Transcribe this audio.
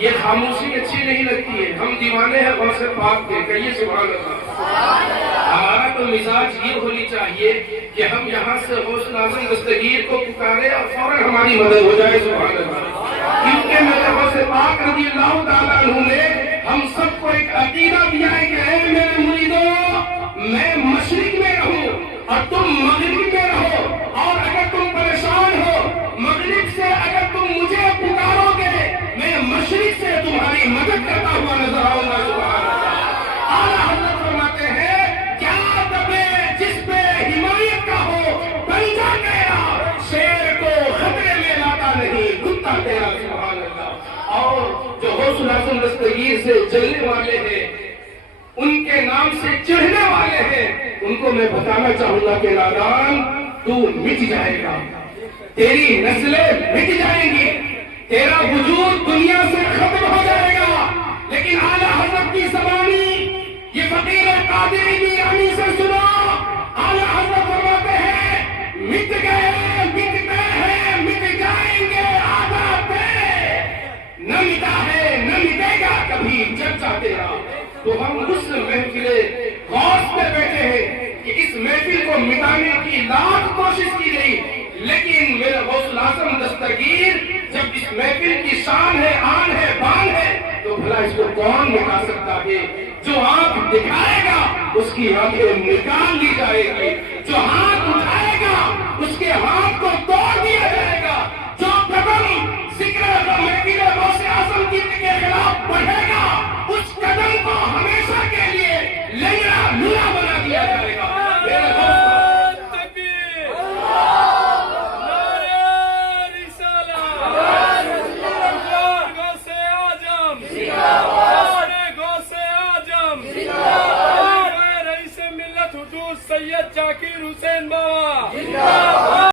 یہ خاموشی اچھی نہیں لگتی ہے، ہم دیوانے ہیں غوث پاک کے، کہیے سبحان اللہ۔ ہمارا تو مزاج یہ ہونی چاہیے کہ ہم یہاں سے غوث اعظم دستگیر کو پکارے اور فوراً ہماری مدد ہو جائے، سبحان اللہ۔ کیونکہ میرے غوث پاک رضی اللہ تعالیٰ عنہ نے ہم سب کو ایک عقیدہ دیا ہے کہ اے میرے مریدوں، میں مشرق میں رہوں اور تم مغرب میں رہو، اور اگر تم پریشان ہو مغرب سے اگر تم مجھے پکارو گے، میں مشرق سے تمہاری مدد کرتا ہوا نظر آؤں گا، سبحان اللہ۔ اعلیٰ حضرت فرماتے ہیں کیا دبے جس پہ حمایت کا ہو، پنجہ تیرا شیر کو خطرے میں لاتا نہیں، کتا تیرا، سبحان اللہ۔ اور جو غوث اعظم دستگیر سے جلنے والے ہیں، ان کے نام سے چڑھنے والے ہیں، ان کو میں بتانا چاہوں گا کہ نادان تو مٹ جائے گا، تیری نسلیں مٹ جائیں گی، تیرا وجود دنیا سے ختم ہو جائے گا، لیکن اعلیٰ حضرت کی زبانی یہ فقیر قادری میرانی سے سنو، اعلیٰ حضرت فرماتے ہیں مٹ گئے، مٹتے ہیں، مٹ جائیں گے آزاد ہے، نہ مٹا ہے نہ مٹے گا کبھی چرچا تیرا۔ تو ہم اس محفل غوث پہ بیٹھے ہیں کہ اس محفل کو مٹانے کی لاکھ کوشش کی گئی، لیکن میرے غوث اعظم دستگیر جب اس محفل کی شان ہے، آن ہے، بان ہے، تو بھلا اس کو کون مٹا سکتا ہے؟ جو آنکھ دکھائے گا اس کی آنکھیں نکال لی جائے گی، جو ہاتھ اٹھائے گا اس کے ہاتھ کو توڑ دیا جائے گا، جو قدم ذکر محفل غوث اعظم کے خلاف بڑھے گا اس قدم کو ہمیشہ کے لیے لنگڑا لولا بنا دیا جائے گا۔ میرے دوست سید ذاکر حسین بابا